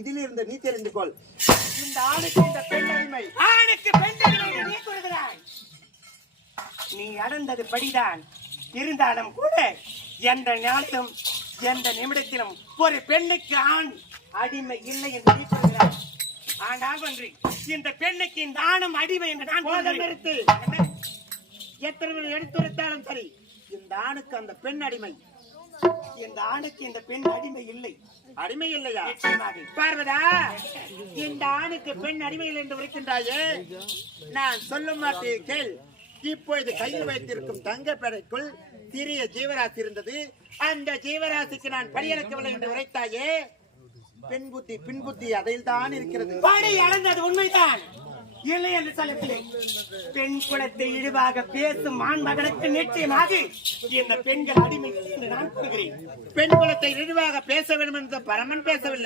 இதிலிருந்து நீ தெரிந்து கொள். இந்த ஆணுக்கு இந்த பெண் அடிமை. ஆணுக்கு பெண் அடிமை நீ கூறுகிறாய். நீ அடர்ந்தது படிதான். இருந்தாலும் கூட எந்த நாளிலும் எந்த நிமிடத்திலும் ஒரு பெண்ணுக்கு ஆண் அடிமை இல்லை என்று நீ கூறுகிறாய். ஆண்டால் ஒன்றி இந்த பெண்ணுக்கு இந்த ஆணும் அடிமை என்று நான் நிறுத்து. எத்தனை எடுத்துரைத்தாலும் சரி, இந்த ஆணுக்கு அந்த பெண் அடிமை. இந்த ஆணுக்கு இந்த பெண் அடிமை இல்லை. அடிமை இல்லையா? பார்வதா, இந்த ஆணுக்கு பெண் அடிமையில் என்று உரைக்கின்றாயே, நான் சொல்லும் வார்த்தையை கேள். இப்பொழுது கையில் வைத்திருக்கும் தங்க பெடைக்குள் சிறிய ஜீவராசி இருந்தது. அந்த ஜீவராசிக்கு நான் படியெடுக்கவில்லை என்று உரைத்தாயே, பெண் புத்தி பின் புத்தி அதில் தான் இருக்கிறது. படி அளந்தது உண்மைதான், இல்லை என்று சொல்லவில்லை. பெண் குலத்தை இழிவாக பேசும் ஆண் மகனுக்கு நிச்சயமாக இந்த பெண்கள் அடிமை என்று நான் கூறுகிறேன். பெண் குலத்தை இழிவாக பேச வேண்டும் என்று பரமன் பேசவில்லை.